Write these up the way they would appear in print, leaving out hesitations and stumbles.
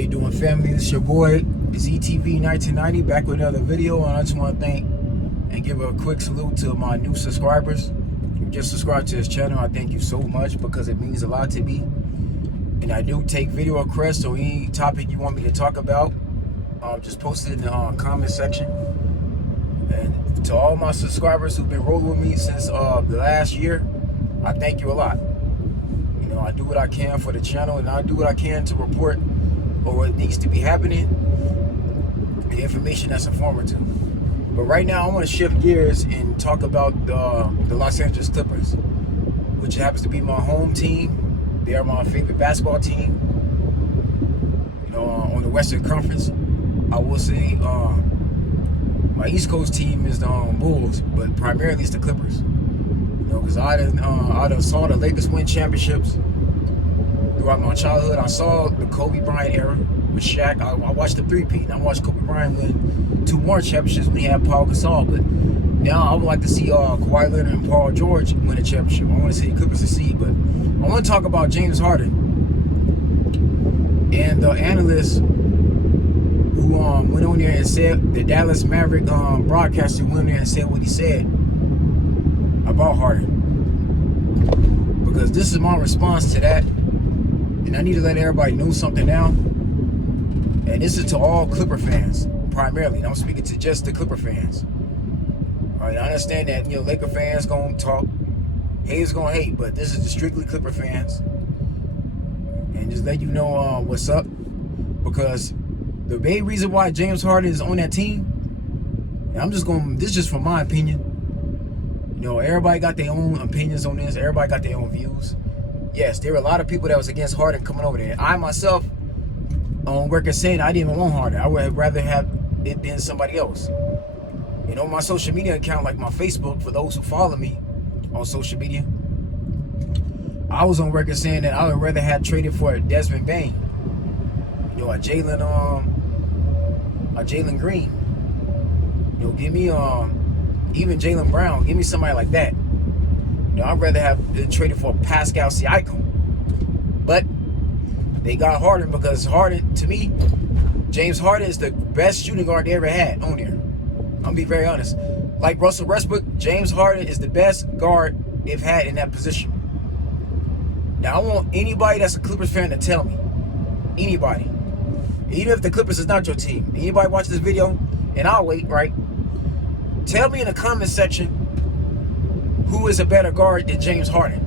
you doing, family? This is your boy ZTV 1990 back with another video, and I just want to thank and give a quick salute to my new subscribers who just subscribed to this channel. I thank you so much because it means a lot to me. And I do take video requests, so any topic you want me to talk about, just post it in the comment section. And to all my subscribers who've been rolling with me since the last year, I thank you a lot. You know, I do what I can for the channel, and I do what I can to report on what needs to be happening, the information that's informative. But right now, I want to shift gears and talk about the Los Angeles Clippers, which happens to be my home team. They are my favorite basketball team. You know, on the Western Conference, I will say my East Coast team is the Bulls, but primarily it's the Clippers. You know, because I done saw the Lakers win championships throughout my childhood. I saw the Kobe Bryant era with Shaq. I watched the three-peat, and I watched Kobe Bryant win 2 more championships when he had Paul Gasol. But now I would like to see Kawhi Leonard and Paul George win a championship. I want to see the Clippers succeed. But I want to talk about James Harden and the analysts who went on there and said, the Dallas Maverick broadcaster went on there and said what he said about Harden. Because this is my response to that, and I need to let everybody know something now. And this is to all Clipper fans, primarily. And I'm speaking to just the Clipper fans. All right, I understand that, you know, Laker fans gonna talk, haters gonna hate, but this is the strictly Clipper fans. And just let you know what's up, because the main reason why James Harden is on that team, and I'm just going, this is just from my opinion. You know, everybody got their own opinions on this. Everybody got their own views. Yes, there were a lot of people that was against Harden coming over there. I myself, on record saying I didn't even want Harden. I would rather have it been somebody else. You know, my social media account, like my Facebook, for those who follow me on social media, I was on record saying that I would rather have traded for Desmond Bain. You know, a Jalen Green. You know, give me even Jaylen Brown. Give me somebody like that. You know, I'd rather have traded for Pascal Siakam. But they got Harden because Harden, to me, James Harden is the best shooting guard they ever had on there. I'm gonna be very honest. Like Russell Westbrook, James Harden is the best guard they've had in that position. Now, I want anybody that's a Clippers fan to tell me. Anybody. Even if the Clippers is not your team. Anybody watch this video, and I'll wait, right? Tell me in the comment section who is a better guard than James Harden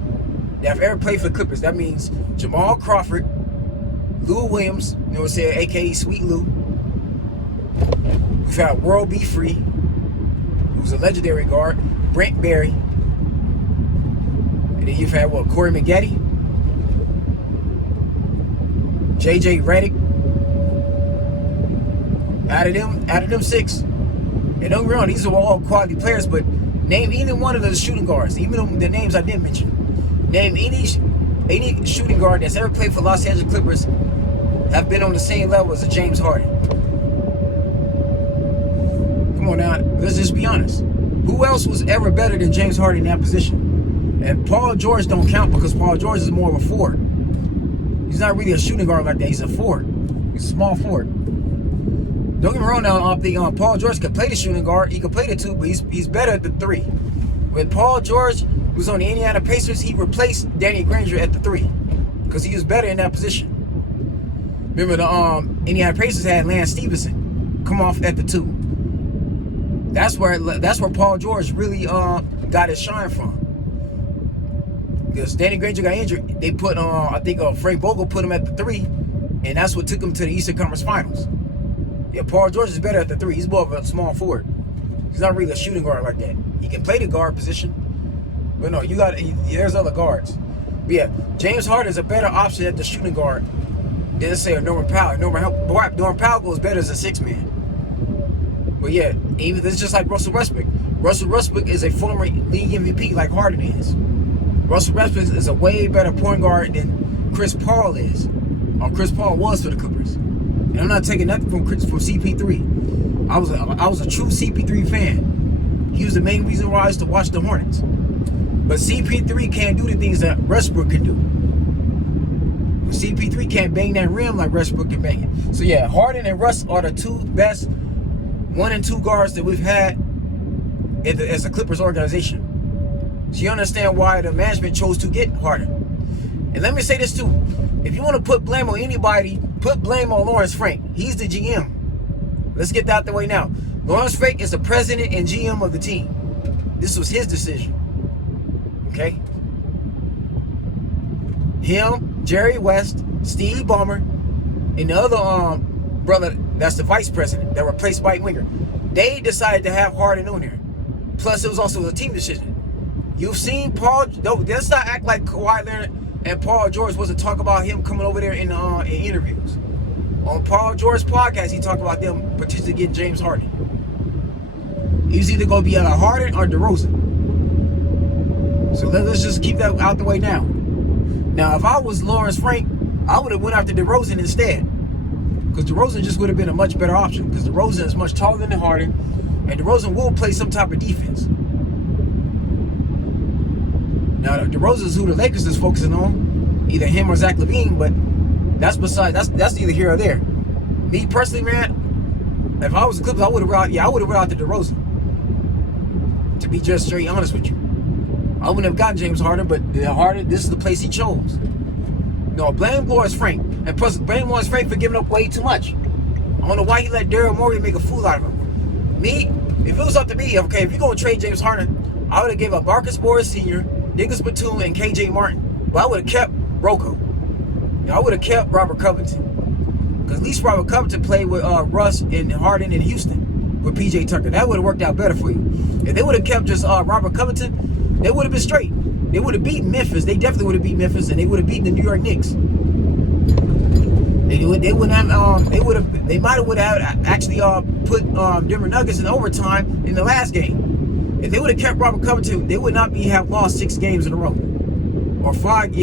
that have ever played for the Clippers. That means Jamal Crawford, Lou Williams, you know what I'm saying, a.k.a. Sweet Lou. We've had World B. Free, who's a legendary guard, Brent Berry. And then you've had, what, Corey Maggette, J.J. Redick. Out of them 6. And don't get me wrong, these are all quality players, but name either one of the shooting guards, even the names I didn't mention. Name any shooting guard that's ever played for Los Angeles Clippers have been on the same level as a James Harden. Come on now, let's just be honest. Who else was ever better than James Harden in that position? And Paul George don't count because Paul George is more of a forward. He's not really a shooting guard like that. He's a forward. He's a small forward. Don't get me wrong now, Paul George could play the shooting guard. He could play the 2, but he's better at the 3. When Paul George was on the Indiana Pacers, he replaced Danny Granger at the 3 because he was better in that position. Remember, the Indiana Pacers had Lance Stevenson come off at the 2. That's where Paul George really got his shine from. Because Danny Granger got injured, they put I think Frank Vogel put him at the 3, and that's what took him to the Eastern Conference Finals. Yeah, Paul George is better at the 3. He's more of a small forward. He's not really a shooting guard like that. He can play the guard position, but no, there's other guards. But yeah, James Harden is a better option at the shooting guard than, let's say, a Norman Powell. Norman Powell goes better as a 6-man. But yeah, even it's just like Russell Westbrook. Russell Westbrook is a former league MVP like Harden is. Russell Westbrook is a way better point guard than Chris Paul is, or Chris Paul was for the Clippers. And I'm not taking nothing from CP3. I was a true CP3 fan. He was the main reason why I used to watch the Hornets. But CP3 can't do the things that Westbrook can do. But CP3 can't bang that rim like Westbrook can bang it. So yeah, Harden and Russ are the two best 1 and 2 guards that we've had as a Clippers organization. So you understand why the management chose to get Harden. And let me say this too. If you want to put blame on anybody, put blame on Lawrence Frank. He's the GM. Let's get that out the way now. Lawrence Frank is the president and GM of the team. This was his decision. Okay? Him, Jerry West, Steve Ballmer, and the other brother that's the vice president that replaced Mike Winger. They decided to have Harden on there. Plus, it was also a team decision. You've seen Paul. Let's not act like Kawhi Leonard and Paul George wasn't talk about him coming over there in interviews. On Paul George's podcast, he talked about them potentially getting James Harden. He's either going to be either Harden or DeRozan. So let's just keep that out the way now. Now, if I was Lawrence Frank, I would have went after DeRozan instead. Because DeRozan just would have been a much better option. Because DeRozan is much taller than Harden. And DeRozan will play some type of defense. Now, DeRozan is who the Lakers is focusing on. Either him or Zach LaVine. But that's either here or there. Me personally, man, if I was the Clippers, I would have went out to DeRozan. To be just straight honest with you. I wouldn't have gotten James Harden, but Harden, this is the place he chose. No, blame Lawrence Frank. And plus, blame Lawrence Frank for giving up way too much. I don't know why he let Daryl Morey make a fool out of him. Me, if it was up to me, okay, if you're going to trade James Harden, I would have gave up Marcus Morris Sr., Nicholas Batum, and KJ Martin. But I would have kept Rocco. I would have kept Robert Covington. Because at least Robert Covington played with Russ and Harden in Houston with PJ Tucker. That would have worked out better for you. If they would have kept just Robert Covington, they would have been straight. They would have beaten Memphis. They definitely would have beat Memphis, and they would have beaten the New York Knicks. They might would have actually put Denver Nuggets in overtime in the last game. If they would have kept Robert Covington, they would not have lost 6 games in a row. Or 6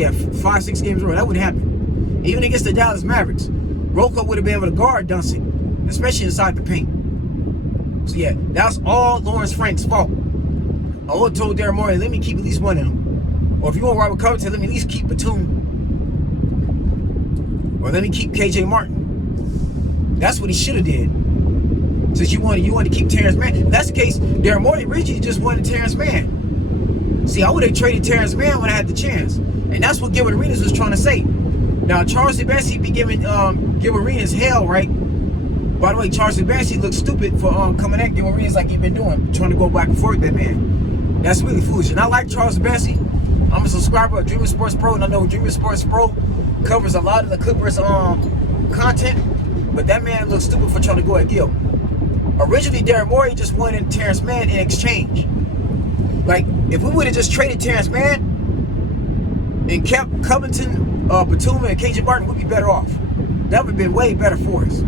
games in a row. That wouldn't happen. Even against the Dallas Mavericks, Rocco would have been able to guard Duncan, especially inside the paint. So yeah, that's all Lawrence Frank's fault. I would have told Daryl Morey, let me keep at least one of them. Or if you want Robert Covington, let me at least keep Batum. Or let me keep KJ Martin. That's what he should have did. Since you wanted to keep Terrence Mann. If that's the case, Daryl Morey originally just wanted Terrence Mann. See, I would have traded Terrence Mann when I had the chance. And that's what Gilbert Arenas was trying to say. Now, Charles Sebastian be giving Gilbert Arenas hell, right? By the way, Charles Sebastian looks stupid for coming at Gilbert Arenas like he's been doing. Trying to go back and forth with that man. That's really foolish. And I like Charles Sebastian. I'm a subscriber of Dreamer Sports Pro, and I know Dreamer Sports Pro covers a lot of the Clippers content, but that man looks stupid for trying to go at Gil. Originally, Daryl Morey just wanted Terrence Mann in exchange. Like, if we would have just traded Terrence Mann and kept Covington, Batum, and KJ Martin, we'd be better off. That would have been way better for us.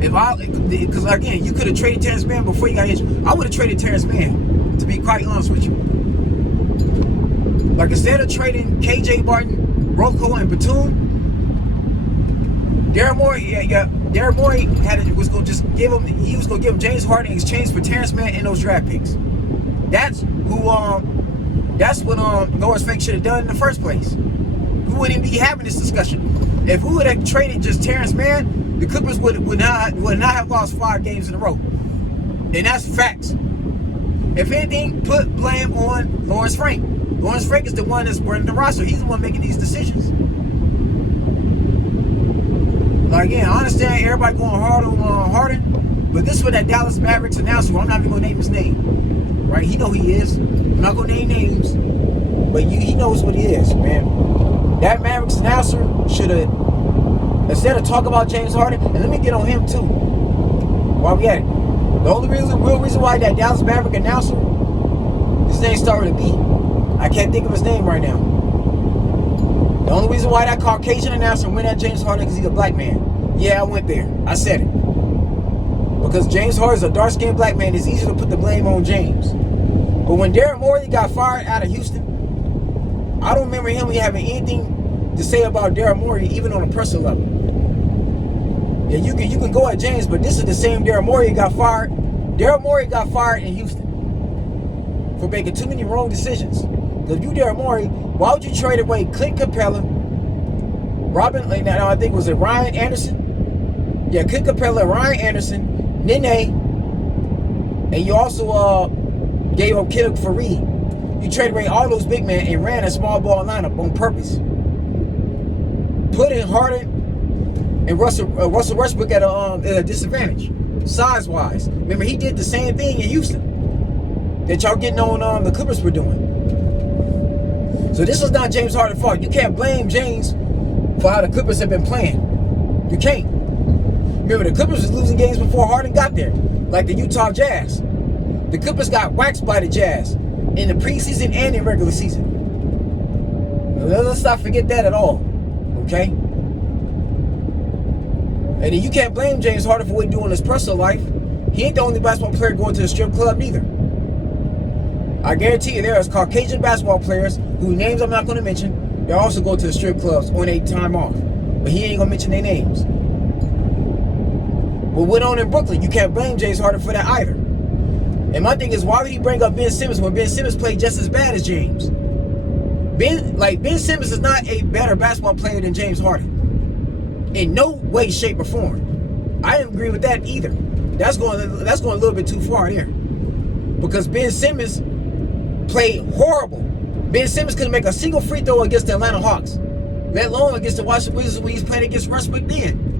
Because again, you could have traded Terrence Mann before you got injured. I would have traded Terrence Mann, to be quite honest with you. Like, instead of trading KJ Martin, Rocco, and Batum, Daryl Morey was going to give him James Harden in exchange for Terrence Mann and those draft picks. That's what Lawrence Frank should have done in the first place. We wouldn't be having this discussion. If we would have traded just Terrence Mann, the Clippers would not have lost 5 games in a row. And that's facts. If anything, put blame on Lawrence Frank. Lawrence Frank is the one that's running the roster. He's the one making these decisions. Like, again, I understand everybody going hard on Harden, but this is what that Dallas Mavericks announcer, I'm not even going to name his name. Right? He know who he is. I'm not going to name names, but he knows what he is, man. That Mavericks announcer should have, instead of talking about James Harden, and let me get on him too, while we at it. The only real reason why that Dallas Maverick announcer, his name started with a B. I can't think of his name right now. The only reason why that Caucasian announcer went at James Harden because he's a black man. Yeah, I went there. I said it. Because James Harden is a dark-skinned black man, it's easy to put the blame on James. But when Daryl Morey got fired out of Houston, I don't remember him having anything to say about Daryl Morey, even on a personal level. Yeah, you can go at James, but this is the same Daryl Morey got fired. Daryl Morey got fired in Houston for making too many wrong decisions. Because if you Daryl Morey, why would you trade away Clint Capella, Robin, like now I think was it Ryan Anderson? Yeah, Clint Capella, Ryan Anderson, Nene, and you also gave up Kid Fareed. You traded away all those big men and ran a small ball lineup on purpose. Put in Harden and Russell Westbrook at a disadvantage, size-wise. Remember, he did the same thing in Houston that y'all getting on the Clippers were doing. So this is not James Harden's fault. You can't blame James for how the Clippers have been playing. You can't. Remember, the Clippers was losing games before Harden got there, like the Utah Jazz. The Clippers got waxed by the Jazz in the preseason and in regular season. Let's not forget that at all, okay? And then you can't blame James Harden for what he's doing in his personal life. He ain't the only basketball player going to the strip club neither. I guarantee you there is Caucasian basketball players whose names I'm not going to mention. They also go to the strip clubs on their time off. But he ain't going to mention their names. What went on in Brooklyn, you can't blame James Harden for that either. And my thing is, why would he bring up Ben Simmons when Ben Simmons played just as bad as James? Ben Simmons is not a better basketball player than James Harden. In no way, shape, or form. I didn't agree with that either. That's going a little bit too far there. Because Ben Simmons played horrible. Ben Simmons couldn't make a single free throw against the Atlanta Hawks, let alone against the Washington Wizards when he's playing against Westbrook then.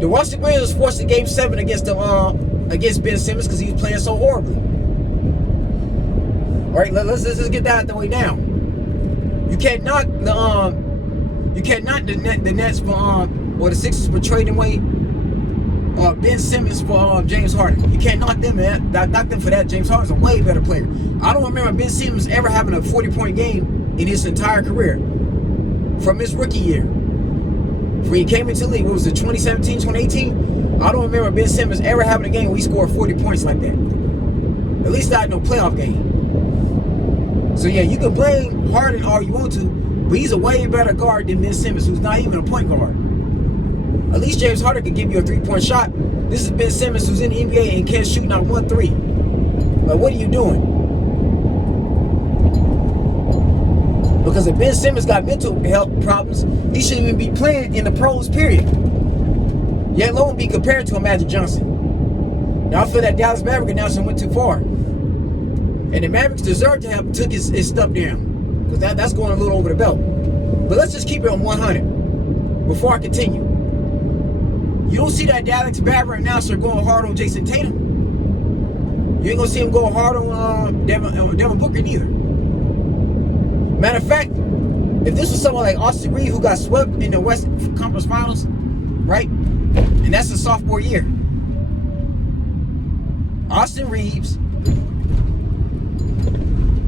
The Washington Wizards forced a game 7 against Ben Simmons because he was playing so horribly. All right, let's just get that out the way now. You can't knock the Nets for or the Sixers for trading away Ben Simmons for James Harden. You can't knock them, man. Knock them for that. James Harden's a way better player. I don't remember Ben Simmons ever having a 40-point game in his entire career from his rookie year. When he came into the league, what was it, 2017, 2018? I don't remember Ben Simmons ever having a game where he scored 40 points like that. At least not in no playoff game. So yeah, you can blame Harden all you want to, but he's a way better guard than Ben Simmons, who's not even a point guard. At least James Harden can give you a 3-point shot. This is Ben Simmons, who's in the NBA and can't shoot not 1 3. Like, what are you doing? Because if Ben Simmons got mental health problems, he shouldn't even be playing in the pros, period. Yet alone be compared to a Magic Johnson. Now I feel that Dallas Maverick announcement went too far. And the Mavericks deserve to have took his stuff down. Because that's going a little over the belt. But let's just keep it on 100 before I continue. You don't see that Dallas Maverick announcer going hard on Jason Tatum. You ain't gonna see him go hard on Devin Booker neither. Matter of fact, if this was someone like Austin Reeves who got swept in the West Conference Finals, right? And that's his sophomore year. Austin Reeves.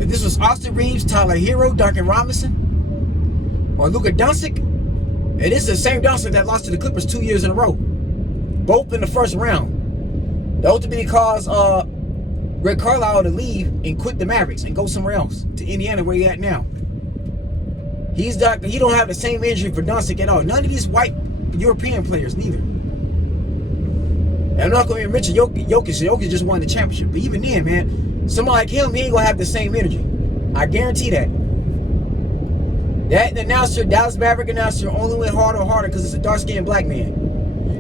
If this was Austin Reeves, Tyler Hero, Duncan Robinson, or Luka Doncic, and this is the same Doncic that lost to the Clippers 2 years in a row, both in the first round. That ultimately caused Rick Carlisle to leave and quit the Mavericks and go somewhere else, to Indiana, where he at now. He don't have the same injury for Doncic at all. None of these white European players, neither. And I'm not going to mention Jokic. Jokic just won the championship. But even then, man, someone like him, he ain't going to have the same energy. I guarantee that. That announcer, Dallas Maverick announcer, only went harder and harder because it's a dark-skinned black man.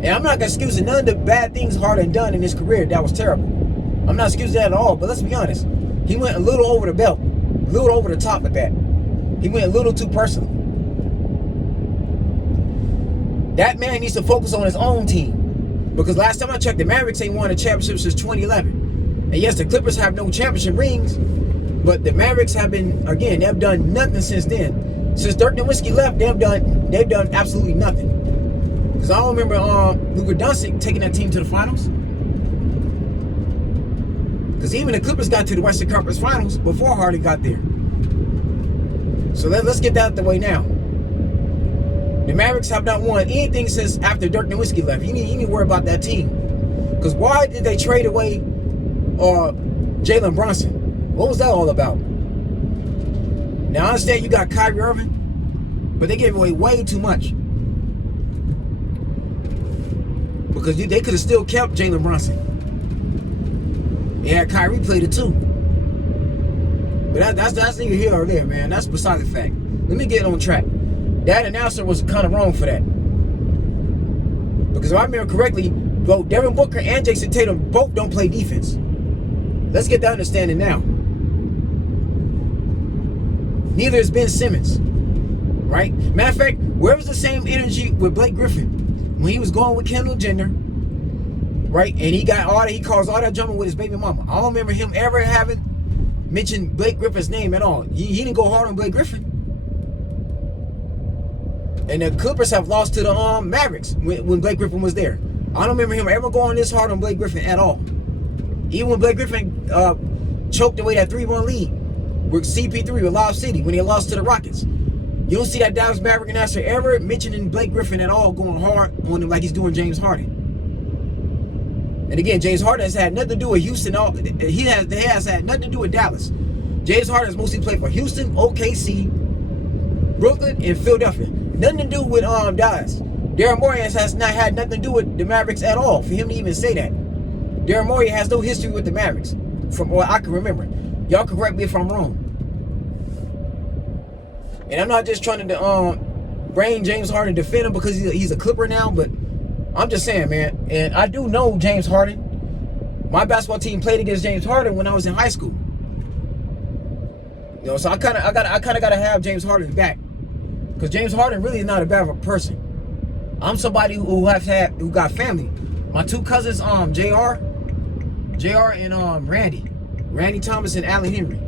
And I'm not going to excuse none of the bad things Harden done in his career. That was terrible. I'm not excusing that at all. But let's be honest. He went a little over the belt. A little over the top with that. He went a little too personal. That man needs to focus on his own team. Because last time I checked, the Mavericks ain't won a championship since 2011. And yes, the Clippers have no championship rings. But the Mavericks have been, again, they've done nothing since then. Since Dirk Nowitzki left, they've done absolutely nothing. Because I don't remember Luka Doncic taking that team to the finals. Because even the Clippers got to the Western Conference Finals before Harden got there. So let's get that out the way now. The Mavericks have not won anything since after Dirk Nowitzki left. You need to worry about that team. Because why did they trade away Jalen Brunson? What was that all about? Now I understand you got Kyrie Irving, but they gave away way too much. Because they could have still kept Jalen Brunson. They had Kyrie played it too. But that's neither here or there, man. That's beside the fact. Let me get on track. that announcer was kind of wrong for that. Because if I remember correctly, both Devin Booker and Jason Tatum both don't play defense. Let's get that understanding now. Neither is Ben Simmons. Right? Matter of fact, where was the same energy with Blake Griffin when he was going with Kendall Jenner, right? And he caused all that drama with his baby mama. I don't remember him ever having mentioned Blake Griffin's name at all. He didn't go hard on Blake Griffin. And the Clippers have lost to the Mavericks when Blake Griffin was there. I don't remember him ever going this hard on Blake Griffin at all. Even when Blake Griffin choked away that 3-1 lead with CP3 with Lob City when he lost to the Rockets. You don't see that Dallas Maverick announcer ever mentioning Blake Griffin at all, going hard on him like he's doing James Harden. And again, James Harden has had nothing to do with Houston. He has had nothing to do with Dallas. James Harden has mostly played for Houston, OKC, Brooklyn, and Philadelphia. Nothing to do with Dallas. Daryl Morey has not had nothing to do with the Mavericks at all. For him to even say that, Daryl Morey has no history with the Mavericks, from what I can remember. Y'all can correct me if I'm wrong. And I'm not just trying to bring James Harden to defend him because he's a Clipper now, but I'm just saying, man. And I do know James Harden. My basketball team played against James Harden when I was in high school. You know, so I kind of gotta have James Harden back, because James Harden really is not a bad of a person. I'm somebody who got family. My two cousins, JR and Randy Thomas and Allen Henry.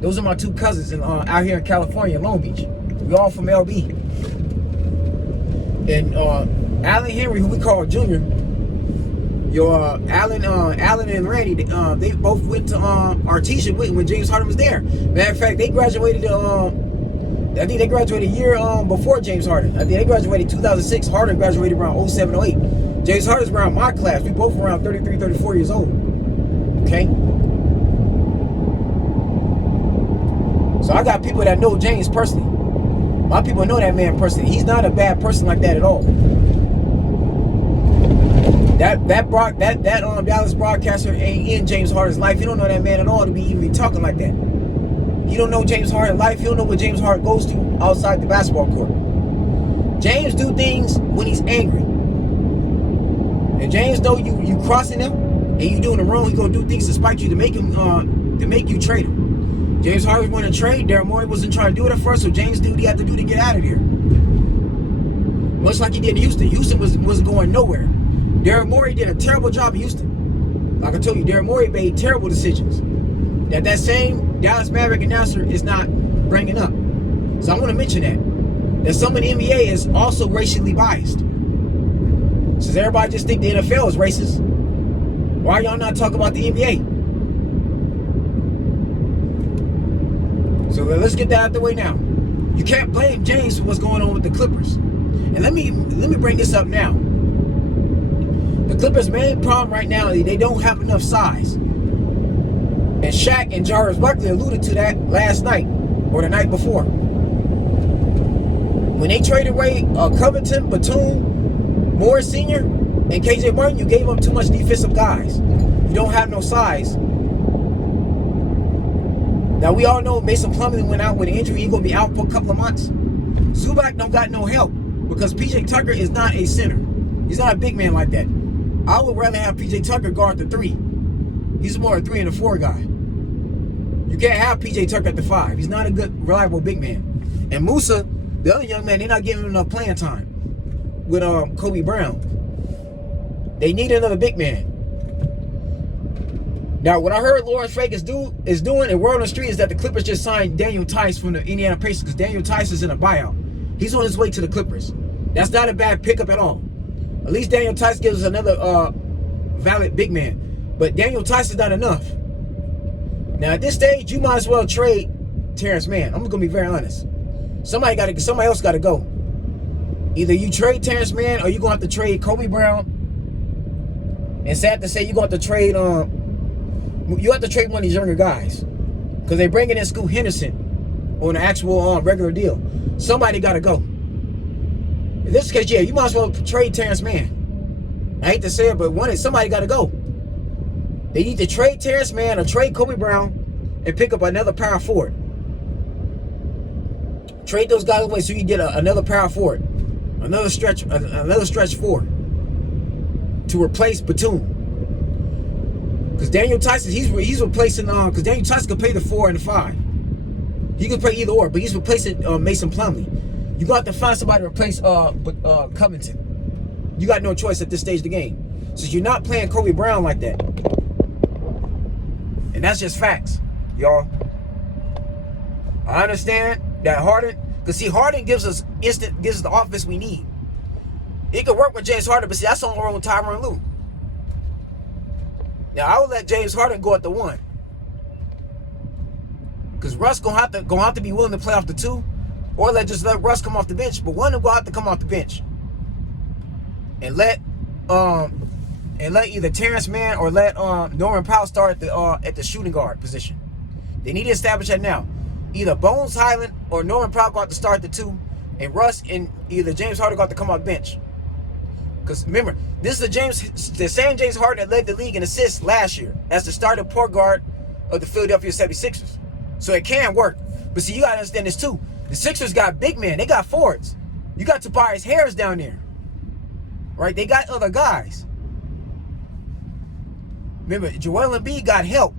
Those are my two cousins out here in California, Long Beach. We all from LB. And Allen Henry, who we call Junior, Allen and Randy, they both went to Artesia when James Harden was there. Matter of fact, they graduated. I think they graduated a year before James Harden. I think they graduated 2006. Harden graduated around 07, 08. James Harden's around my class. We both around 33, 34 years old. Okay. So I got people that know James personally. My people know that man personally. He's not a bad person like that at all. That Dallas broadcaster ain't in James Harden's life. He don't know that man at all to be even talking like that. He don't know James Harden's life. He don't know what James Harden goes through outside the basketball court. James do things when he's angry. And James know you crossing him and you doing the wrong. He gonna do things to spite you to make him to make you trade him. James Harden wanted to trade. Daryl Morey wasn't trying to do it at first, so James did what he had to do to get out of there. Much like he did in Houston. Houston was going nowhere. Daryl Morey did a terrible job in Houston. Like I told you, Daryl Morey made terrible decisions that same Dallas Maverick announcer is not bringing up. So I want to mention that some of the NBA is also racially biased. Since everybody just think the NFL is racist, why y'all not talk about the NBA? So let's get that out the way now. You can't blame James for what's going on with the Clippers. And let me bring this up now. The Clippers' main problem right now is they don't have enough size. And Shaq and Jarvis Barkley alluded to that last night or the night before. When they traded away Covington, Batum, Morris Sr., and KJ Martin, you gave them too much defensive guys. You don't have no size. Now, we all know Mason Plumlee went out with an injury. He's going to be out for a couple of months. Zubac don't got no help because PJ Tucker is not a center. He's not a big man like that. I would rather have PJ Tucker guard the 3. He's more a 3 and a 4 guy. You can't have PJ Tucker at the 5. He's not a good, reliable big man. And Musa, the other young man, they're not giving him enough playing time with Kobe Brown. They need another big man. Now, what I heard Lawrence Frank is doing, and word on the street, is that the Clippers just signed Daniel Tice from the Indiana Pacers because Daniel Tice is in a buyout. He's on his way to the Clippers. That's not a bad pickup at all. At least Daniel Tice gives us another valid big man. But Daniel Tice is not enough. Now, at this stage, you might as well trade Terrence Mann. I'm going to be very honest. Somebody else got to go. Either you trade Terrence Mann or you're going to have to trade Kobe Brown. And sad to say, you're going to have to trade you have to trade one of these younger guys because they're bringing in Scoot Henderson on an actual regular deal. Somebody got to go. In this case, yeah, you might as well trade Terrence Mann. I hate to say it, but somebody got to go. They need to trade Terrence Mann or trade Kobe Brown and pick up another power forward. Trade those guys away so you get another power forward, another stretch forward to replace Batum. Because Daniel Tyson, he's replacing because Daniel Tyson could play the 4 and the 5. He could play either or, but he's replacing Mason Plumlee. You got to find somebody to replace Covington. You got no choice at this stage of the game. So you're not playing Kobe Brown like that. And that's just facts, y'all. I understand that Harden, because see, Harden gives us the offense we need. It could work with James Harden, but see, that's on our own Tyronn Lue. Now I would let James Harden go at the 1. Because Russ gonna have to be willing to play off the 2, or let Russ come off the bench. But one of them gonna have to come off the bench. And let either Terrence Mann or let Norman Powell start at the shooting guard position. They need to establish that now. Either Bones Highland or Norman Powell got to start the 2, and Russ and either James Harden got to come off the bench. Because remember, this is the same James Harden that led the league in assists last year as the starting point guard of the Philadelphia 76ers. So it can work. But see, you got to understand this too. The Sixers got big men. They got forwards. You got Tobias Harris down there. Right? They got other guys. Remember, Joel Embiid got help.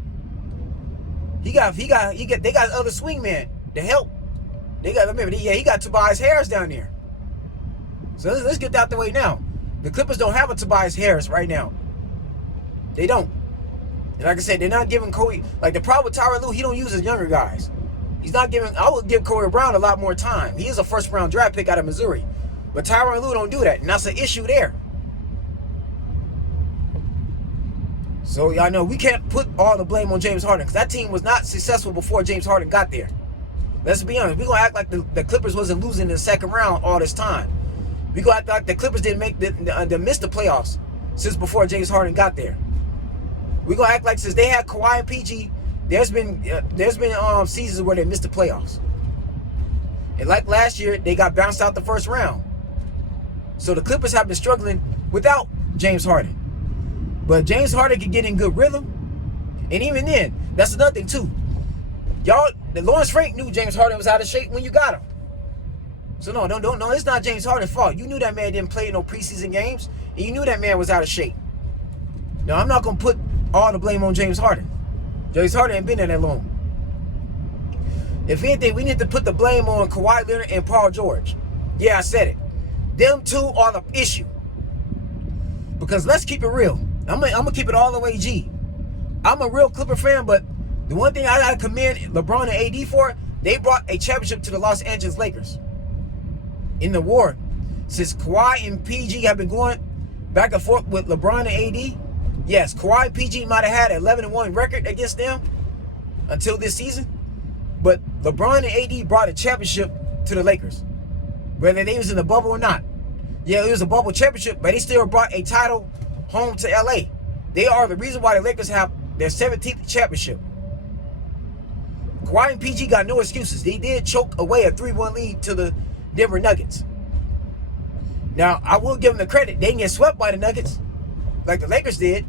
They got other swingmen to help. He got Tobias Harris down there. So let's get that out the way now. The Clippers don't have a Tobias Harris right now. They don't. And like I said, they're not giving Kobe, like the problem with Tyronn Lue, he don't use his younger guys. He's not giving, I would give Kobe Brown a lot more time. He is a first round draft pick out of Missouri. But Tyronn Lue don't do that, and that's an issue there. So y'all know we can't put all the blame on James Harden, because that team was not successful before James Harden got there. Let's be honest. We're going to act like the Clippers wasn't losing in the second round all this time. We're going to act like the Clippers didn't miss the playoffs since before James Harden got there. We're going to act like since they had Kawhi and PG, there's been seasons where they missed the playoffs. And like last year, they got bounced out the first round. So the Clippers have been struggling without James Harden. But James Harden can get in good rhythm. And even then, that's another thing too. Lawrence Frank knew James Harden was out of shape when you got him. So no, it's not James Harden's fault. You knew that man didn't play no preseason games, and you knew that man was out of shape. Now, I'm not going to put all the blame on James Harden. James Harden ain't been there that long. If anything, we need to put the blame on Kawhi Leonard and Paul George. Yeah, I said it. Them two are the issue. Because let's keep it real. I'm gonna keep it all the way G. I'm a real Clipper fan, but the one thing I gotta commend LeBron and AD for, they brought a championship to the Los Angeles Lakers. In the war, since Kawhi and PG have been going back and forth with LeBron and AD, yes, Kawhi and PG might have had an 11-1 record against them until this season, but LeBron and AD brought a championship to the Lakers, whether they was in the bubble or not. Yeah, it was a bubble championship, but they still brought a title home to LA. They are the reason why the Lakers have their 17th championship. Kawhi and PG got no excuses. They did choke away a 3-1 lead to the Denver Nuggets. Now, I will give them the credit. They didn't get swept by the Nuggets like the Lakers did,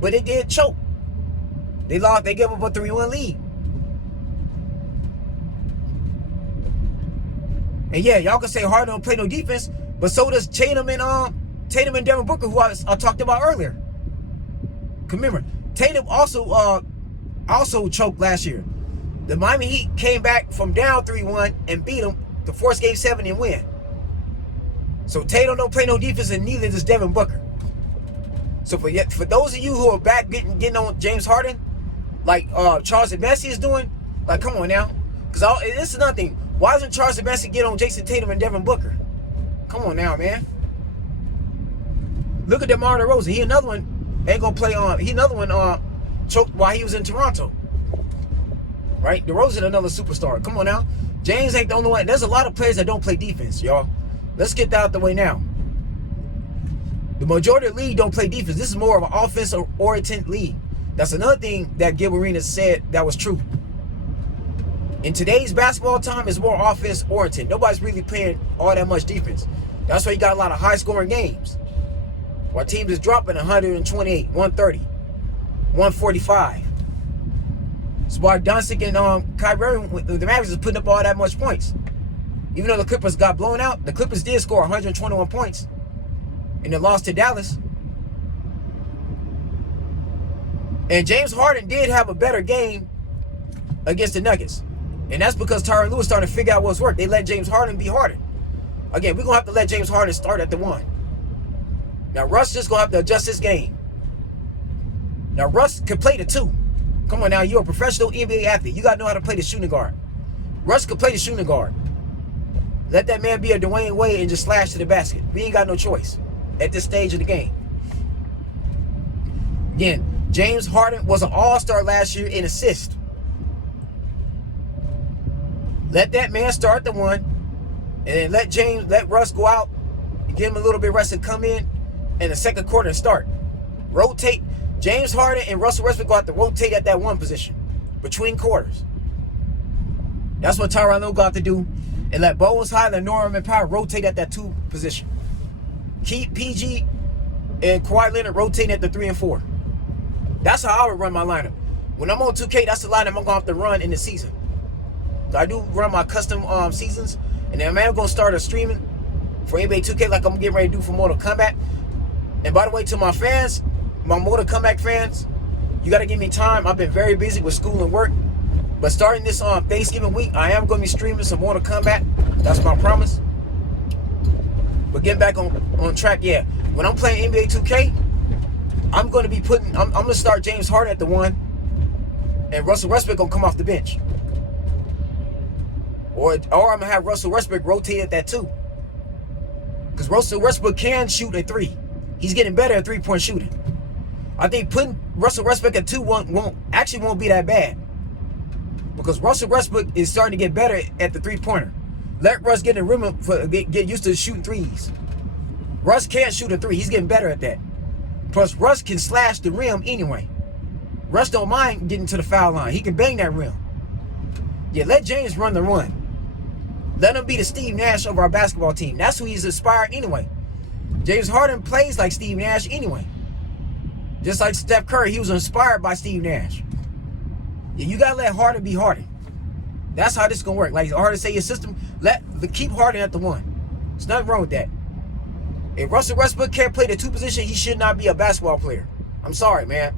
but they did choke. They gave up a 3-1 lead. And yeah, y'all can say Harden don't play no defense, but so does Tatum and Devin Booker, who I talked about earlier. Remember, Tatum also choked last year. The Miami Heat came back from down 3-1 and beat them to force Game 7 and win. So Tatum don't play no defense, and neither does Devin Booker. So for those of you who are back getting on James Harden, like Charles Messi is doing, like come on now, because this is another thing. Why doesn't Charles Messi get on Jason Tatum and Devin Booker? Come on now, man. Look at DeMar DeRozan. He another one ain't gonna play on. He another one choked while he was in Toronto. Right? DeRozan another superstar. Come on now. James ain't the only one. There's a lot of players that don't play defense, y'all. Let's get that out the way now. The majority of the league don't play defense. This is more of an offensive-oriented league. That's another thing that Gil Arenas said that was true. In today's basketball time, it's more offense-oriented. Nobody's really playing all that much defense. That's why you got a lot of high-scoring games. While teams is dropping 128, 130, 145. That's why Doncic and Kyrie Irving, the Mavericks is putting up all that much points. Even though the Clippers got blown out, the Clippers did score 121 points and they lost to Dallas. And James Harden did have a better game against the Nuggets. And that's because Tyronn Lue starting to figure out what's work. They let James Harden be Harden. Again, we're going to have to let James Harden start at the 1. Now, Russ just going to have to adjust his game. Now, Russ can play the 2. Come on now, you're a professional NBA athlete. You got to know how to play the shooting guard. Russ can play the shooting guard. Let that man be a Dwayne Wade and just slash to the basket. We ain't got no choice at this stage of the game. Again, James Harden was an all-star last year in assists. Let that man start the 1, and then let Russ go out, give him a little bit of rest and come in the second quarter and start. Rotate. James Harden and Russell Westbrook got to rotate at that 1 position between quarters. That's what Tyronn Lue got to do. And let Bones Highland and Norman Powell rotate at that 2 position. Keep PG and Kawhi Leonard rotating at the 3 and 4. That's how I would run my lineup. When I'm on 2K, that's the lineup I'm going to have to run in the season. So I do run my custom seasons. And then I'm going to start a streaming for NBA 2K like I'm getting ready to do for Mortal Kombat. And by the way, to my fans, my Mortal Kombat fans, you got to give me time. I've been very busy with school and work. But starting this Thanksgiving week, I am going to be streaming some Mortal Kombat. That's my promise. But getting back on track, yeah. When I'm playing NBA 2K, I'm going to be I'm going to start James Harden at the 1. And Russell Westbrook going to come off the bench. Or I'm going to have Russell Westbrook rotate at that 2. Because Russell Westbrook can shoot a 3. He's getting better at 3-point shooting. I think putting Russell Westbrook at 2 won't be that bad. Because Russell Westbrook is starting to get better at the 3-pointer. Let Russ get in the rim get used to shooting 3s. Russ can't shoot a 3. He's getting better at that. Plus, Russ can slash the rim anyway. Russ don't mind getting to the foul line. He can bang that rim. Yeah, let James run the run. Let him be the Steve Nash of our basketball team. That's who he's inspired anyway. James Harden plays like Steve Nash anyway. Just like Steph Curry, he was inspired by Steve Nash. Yeah, you gotta let Harden be Harden. That's how this is gonna work. Like Harden say your system, keep Harden at the 1. There's nothing wrong with that. If Russell Westbrook can't play the 2 position, he should not be a basketball player. I'm sorry, man.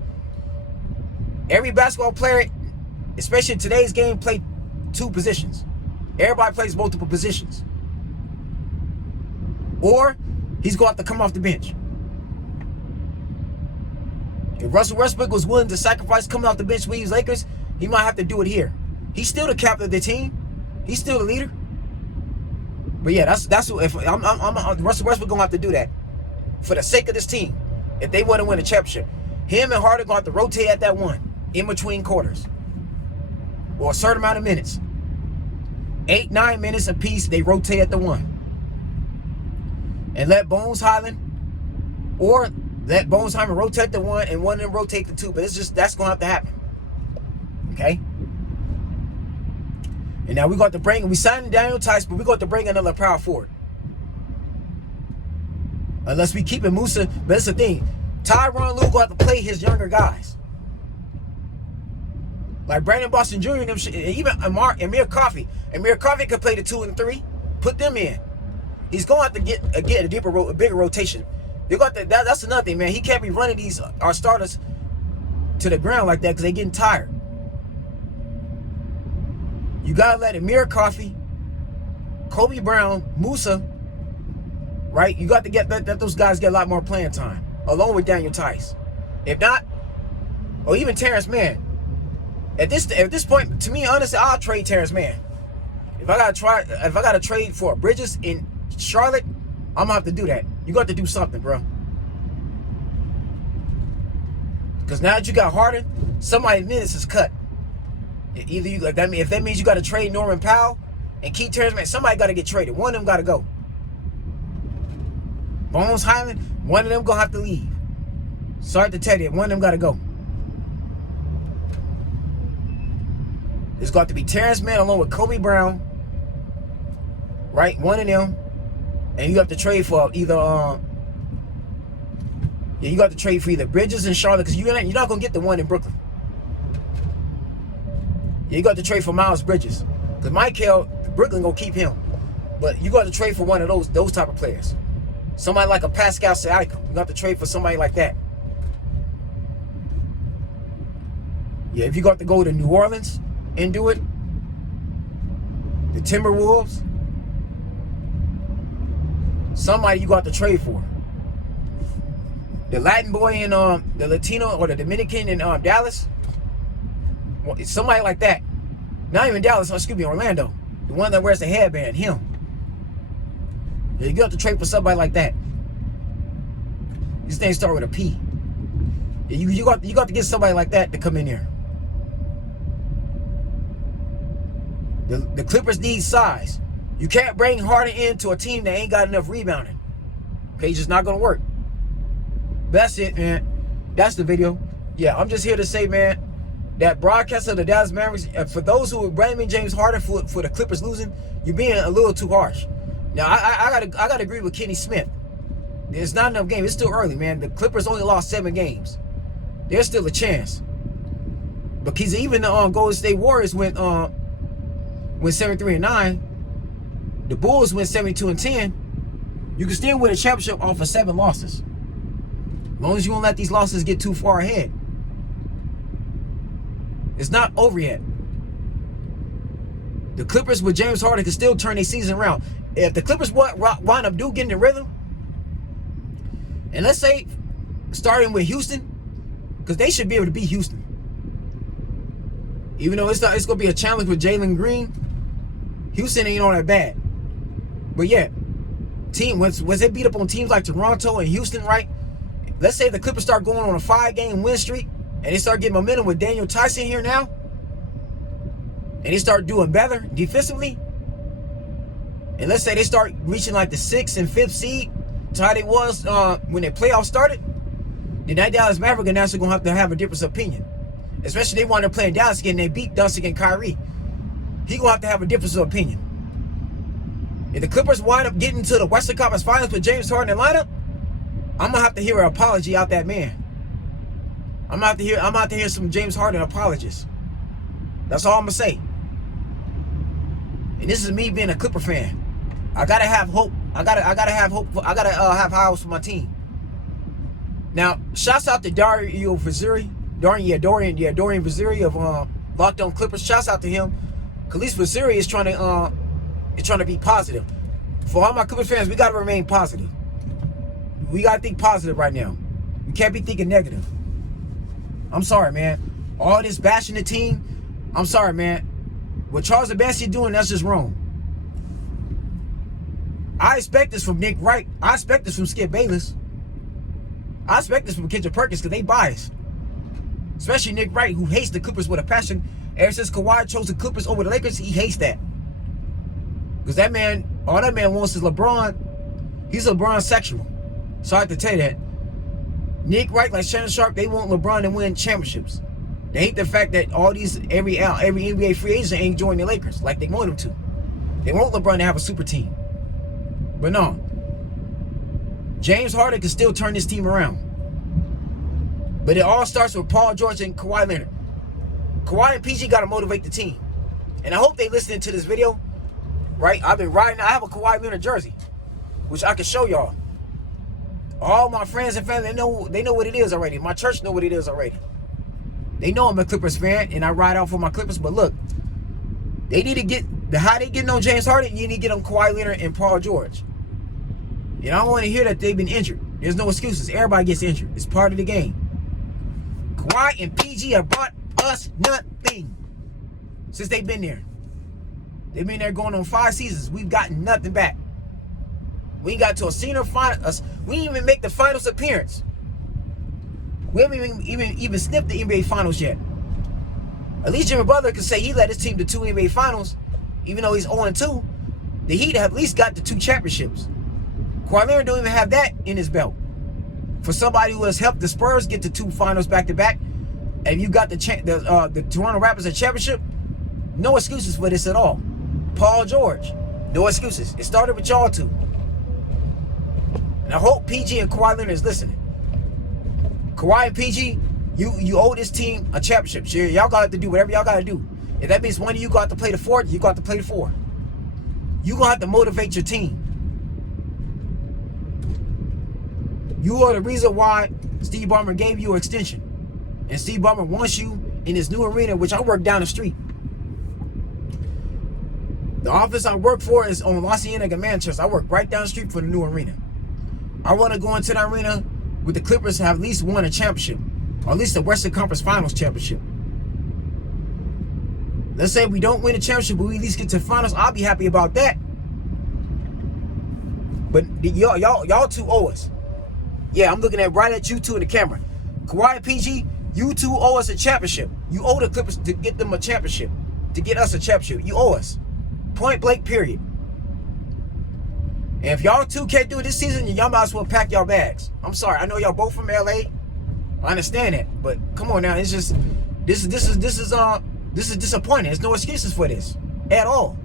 Every basketball player, especially in today's game, play 2 positions. Everybody plays multiple positions. Or he's going to have to come off the bench. If Russell Westbrook was willing to sacrifice coming off the bench with these Lakers, he might have to do it here. He's still the captain of the team. He's still the leader. But yeah, that's what, if I'm Russell Westbrook gonna have to do that for the sake of this team. If they want to win a championship, him and Harden gonna have to rotate at that 1 in between quarters or a certain amount of minutes. 8-9 minutes apiece, they rotate at the 1. And let Bones Highland rotate the 1 and one of them rotate the 2. But that's gonna have to happen. Okay? And now we signed Daniel Tice, but we're going to bring another power forward. Unless we keep it Musa. But that's the thing. Tyronn Lue going to have to play his younger guys. Like Brandon Boston Jr. and them shit, and even Amir Coffey. Amir Coffey could play the 2 and 3. Put them in. He's going to have to get a bigger rotation. That's another thing, man. He can't be running our starters to the ground like that because they're getting tired. You gotta let Amir Coffey, Kobe Brown, Musa, right? You got to let those guys get a lot more playing time, along with Daniel Tice. If not, or even Terrence Mann. At this point, to me, honestly, I'll trade Terrence Mann. If I gotta trade for Bridges in Charlotte, I'm gonna have to do that. You got to do something, bro. Because now that you got Harden, somebody's minutes is cut. Either you if that means you got to trade Norman Powell and keep Terrence Mann, somebody got to get traded. One of them got to go. Bones Highland, one of them gonna have to leave. Sorry to tell you, one of them got to go. It's got to be Terrence Mann along with Kobe Brown, right? One of them, and you have to trade for either you got to trade for either Bridges in Charlotte because you're not gonna get the one in Brooklyn. You got to trade for Miles Bridges. Because Michael, Brooklyn gonna keep him. But you got to trade for one of those type of players. Somebody like a Pascal Siakam. You got to trade for somebody like that. Yeah, if you got to go to New Orleans and do it, the Timberwolves, somebody you got to trade for. The Latin boy in the Latino or the Dominican in Dallas, somebody like that. Not even Dallas, excuse me, Orlando. The one that wears the headband, him. Yeah, you got to trade for somebody like that. These things start with a P. Yeah, you got to get somebody like that to come in there. The Clippers need size. You can't bring Harden into a team that ain't got enough rebounding. Okay, it's just not gonna work. That's it, man. That's the video. Yeah, I'm just here to say, man, that broadcast of the Dallas Mavericks, for those who are blaming James Harden for the Clippers losing, you're being a little too harsh. Now, I gotta agree with Kenny Smith. There's not enough games. It's still early, man. The Clippers only lost 7 games. There's still a chance. Because even the Golden State Warriors went 73-9. The Bulls went 72-10. You can still win a championship off of 7 losses. As long as you won't let these losses get too far ahead. It's not over yet. The Clippers with James Harden can still turn their season around. If the Clippers wind up getting the rhythm, and let's say starting with Houston, because they should be able to beat Houston. Even though it's going to be a challenge with Jalen Green, Houston ain't all that bad. But yeah, once they beat up on teams like Toronto and Houston, right? Let's say the Clippers start going on a 5-game win streak and they start getting momentum with Daniel Tyson here now, and they start doing better defensively, and let's say they start reaching like the 6th and 5th seed to how they was when their playoffs started, then that Dallas Maverick are actually going to have a different opinion. Especially they want to play in Dallas again, they beat Dustin and Kyrie. He going to have a difference of opinion. If the Clippers wind up getting to the Western Conference Finals with James Harden in the lineup, I'm going to have to hear an apology out that man. I'm going to have to hear some James Harden apologies. That's all I'm going to say. And this is me being a Clipper fan. I got to have hope. I got to have hope. I got to have high hopes for my team. Now, shouts out to Dorian Vaziri of Locked On Clippers. Shouts out to him. Khalees Vaziri is trying to be positive. For all my Clippers fans, we got to remain positive. We got to think positive right now. We can't be thinking negative. I'm sorry, man. All this bashing the team, I'm sorry, man. What Charles Abansi doing, that's just wrong. I expect this from Nick Wright. I expect this from Skip Bayless. I expect this from Kendrick Perkins because they biased. Especially Nick Wright, who hates the Clippers with a passion. Ever since Kawhi chose the Clippers over the Lakers, he hates that. Because that man, all that man wants is LeBron. He's LeBron sexual. Sorry to tell you that. Nick Wright, like Shannon Sharp, they want LeBron to win championships. They hate the fact that all these every NBA free agent ain't joining the Lakers like they want them to. They want LeBron to have a super team. But no. James Harden can still turn this team around. But it all starts with Paul George and Kawhi Leonard. Kawhi and PG got to motivate the team. And I hope they listening to this video. Right? I've been riding. I have a Kawhi Leonard jersey, which I can show y'all. All my friends and family, they know what it is already. My church know what it is already. They know I'm a Clippers fan, and I ride out for my Clippers. But look, they need to get how they getting on James Harden. You need to get on Kawhi Leonard and Paul George. And I don't want to hear that they've been injured. There's no excuses. Everybody gets injured. It's part of the game. Kawhi and PG have brought us nothing since they've been there. They've been there going on 5 seasons. We've gotten nothing back. We got to a senior final. We didn't even make the finals appearance. We haven't even sniffed the NBA finals yet. At least Jimmy Butler can say he led his team to 2 NBA finals, even though he's 0-2. The Heat have at least got the 2 championships. Kawhi Leonard don't even have that in his belt. For somebody who has helped the Spurs get to 2 finals back-to-back, and you got the Toronto Raptors a championship, no excuses for this at all. Paul George, no excuses. It started with y'all 2. And I hope PG and Kawhi Leonard is listening. Kawhi and PG, you owe this team a championship. Y'all got to do whatever y'all got to do. If that means one of you got to play the 4, you got to play the 4. You gonna have to motivate your team. You are the reason why Steve Ballmer gave you an extension. And Steve Ballmer wants you in this new arena, which I work down the street. The office I work for is on La Cienega, Manchester. I work right down the street for the new arena. I want to go into the arena with the Clippers have at least won a championship. Or at least the Western Conference Finals championship. Let's say we don't win a championship, but we at least get to the finals. I'll be happy about that. But y'all two owe us. Yeah, I'm looking right at you two in the camera. Kawhi and PG, you two owe us a championship. You owe the Clippers to get them a championship. To get us a championship. You owe us. Point blank, period. And if y'all two can't do it this season, y'all might as well pack y'all bags. I'm sorry. I know y'all both from LA. I understand that. But come on now. It's just this is disappointing. There's no excuses for this. At all.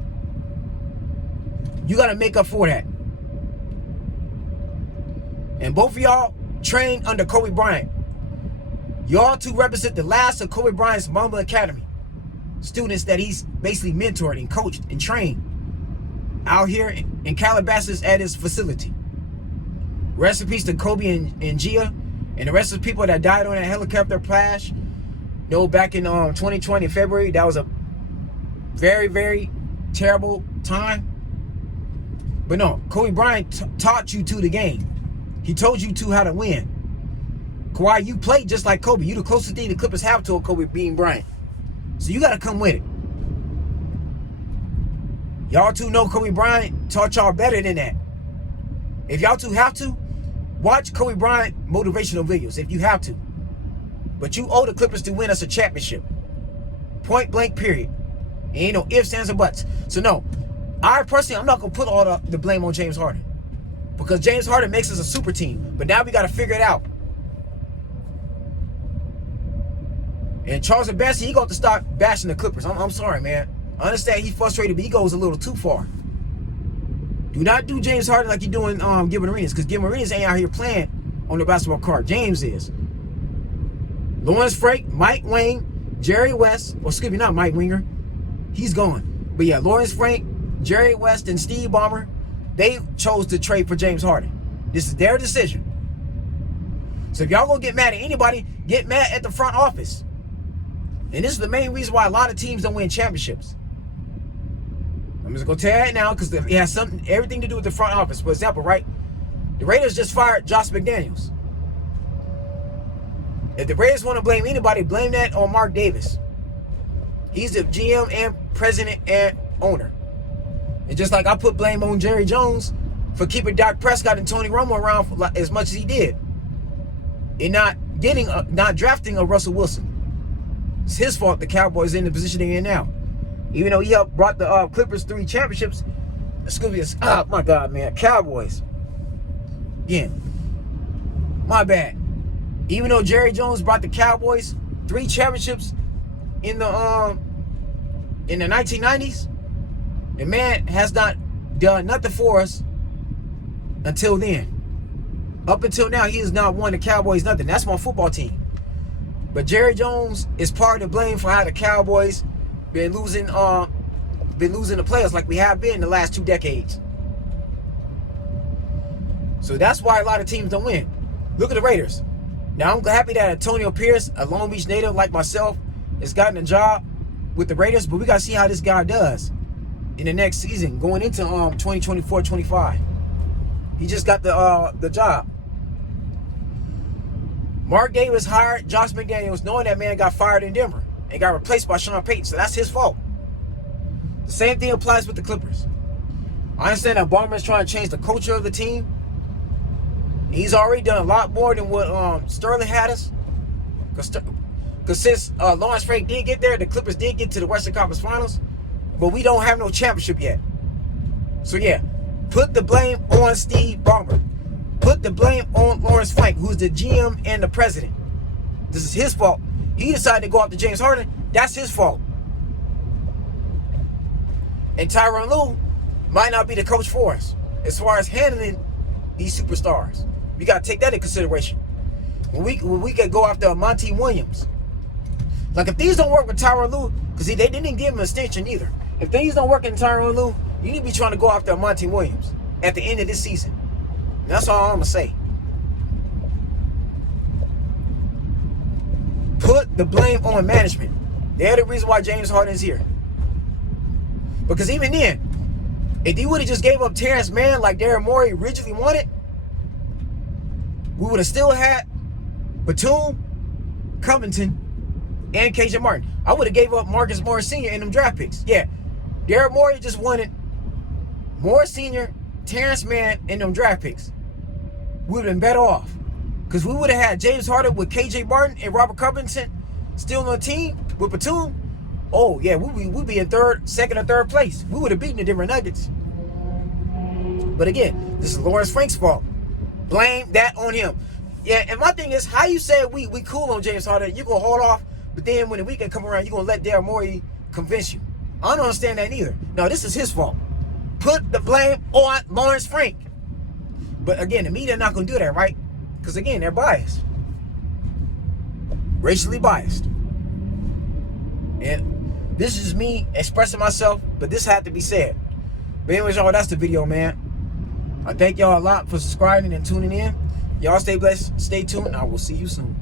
You gotta make up for that. And both of y'all trained under Kobe Bryant. Y'all two represent the last of Kobe Bryant's Mamba Academy. Students that he's basically mentored and coached and trained out here in Calabasas at his facility. Rest in peace to Kobe and Gia and the rest of the people that died on that helicopter crash. You know, back in 2020 in February, that was a very, very terrible time. But no, Kobe Bryant taught you to the game. He told you two how to win. Kawhi, you played just like Kobe. You the closest thing the Clippers have to a Kobe being Bryant. So you got to come with it. Y'all two know Kobe Bryant taught y'all better than that. If y'all two have to, watch Kobe Bryant motivational videos if you have to. But you owe the Clippers to win us a championship. Point blank, period. Ain't no ifs, ands, or buts. So no, I personally, I'm not going to put all the blame on James Harden. Because James Harden makes us a super team. But now we got to figure it out. And Charles Bassey, he got to start bashing the Clippers. I'm sorry, man. I understand he's frustrated, but he goes a little too far. Do not do James Harden like you're doing Gilbert Arenas. Because Gilbert Arenas ain't out here playing on the basketball court. James is. Lawrence Frank, Mike Wayne, Jerry West. Or excuse me, not Mike Winger. He's gone. But yeah, Lawrence Frank, Jerry West, and Steve Ballmer, they chose to trade for James Harden. This is their decision. So if y'all gonna get mad at anybody, get mad at the front office. And this is the main reason why a lot of teams don't win championships. I'm just gonna tell you that now because it has everything to do with the front office. For example, right? The Raiders just fired Josh McDaniels. If the Raiders want to blame anybody, blame that on Mark Davis. He's the GM and president and owner. And just like I put blame on Jerry Jones for keeping Dak Prescott and Tony Romo around as much as he did, and not drafting a Russell Wilson. It's his fault the Cowboys are in the position they're in now. Even though he helped brought the Clippers 3 championships. Excuse me, oh my God, man, Cowboys. Again, my bad. Even though Jerry Jones brought the Cowboys 3 championships in the 1990s, the man has not done nothing for us until then. Up until now, he has not won the Cowboys nothing. That's my football team. But Jerry Jones is part of the blame for how the Cowboys been losing the players like we have been the last 2 decades. So that's why a lot of teams don't win. Look at the Raiders. Now I'm happy that Antonio Pierce, a Long Beach native like myself, has gotten a job with the Raiders, but we gotta see how this guy does in the next season, going into 2024-25. He just got the job. Mark Davis hired Josh McDaniels knowing that man got fired in Denver and got replaced by Sean Payton, so that's his fault. The same thing applies with the Clippers. I understand that Ballmer is trying to change the culture of the team. He's already done a lot more than what Sterling had us. Because since Lawrence Frank did get there, the Clippers did get to the Western Conference Finals, but we don't have no championship yet. So yeah, put the blame on Steve Ballmer. Put the blame on Lawrence Frank, who's the GM and the president. This is his fault. He decided to go after James Harden. That's his fault. And Tyronn Lue might not be the coach for us as far as handling these superstars. We got to take that into consideration. When we could go after Monty Williams. Like if these don't work with Tyronn Lue, because they didn't give him an extension either. If things don't work in Tyronn Lue, You need to be trying to go after Monty Williams at the end of this season. And that's all I'm going to say. Put the blame on management. They're the reason why James Harden is here. Because even then, if they would have just gave up Terrence Mann like Daryl Morey originally wanted, we would have still had Batum, Covington, and KJ Martin. I would have gave up Marcus Morris Sr. in them draft picks. Yeah, Daryl Morey just wanted Morris Sr., Terrence Mann, and them draft picks. We would have been better off. Because we would have had James Harden with KJ Martin and Robert Covington still on the team with Batum. Oh, yeah, we'd be in second or third place. We would have beaten the Denver Nuggets. But again, this is Lawrence Frank's fault. Blame that on him. Yeah, and my thing is, how you say we cool on James Harden, you're going to hold off, but then when the weekend come around, you're going to let Daryl Morey convince you. I don't understand that either. No, this is his fault. Put the blame on Lawrence Frank. But again, the media are not going to do that, right? Because again, they're biased. Racially biased. And this is me expressing myself, but this had to be said. But anyways, y'all, that's the video, man. I thank y'all a lot for subscribing and tuning in. Y'all stay blessed, stay tuned, and I will see you soon.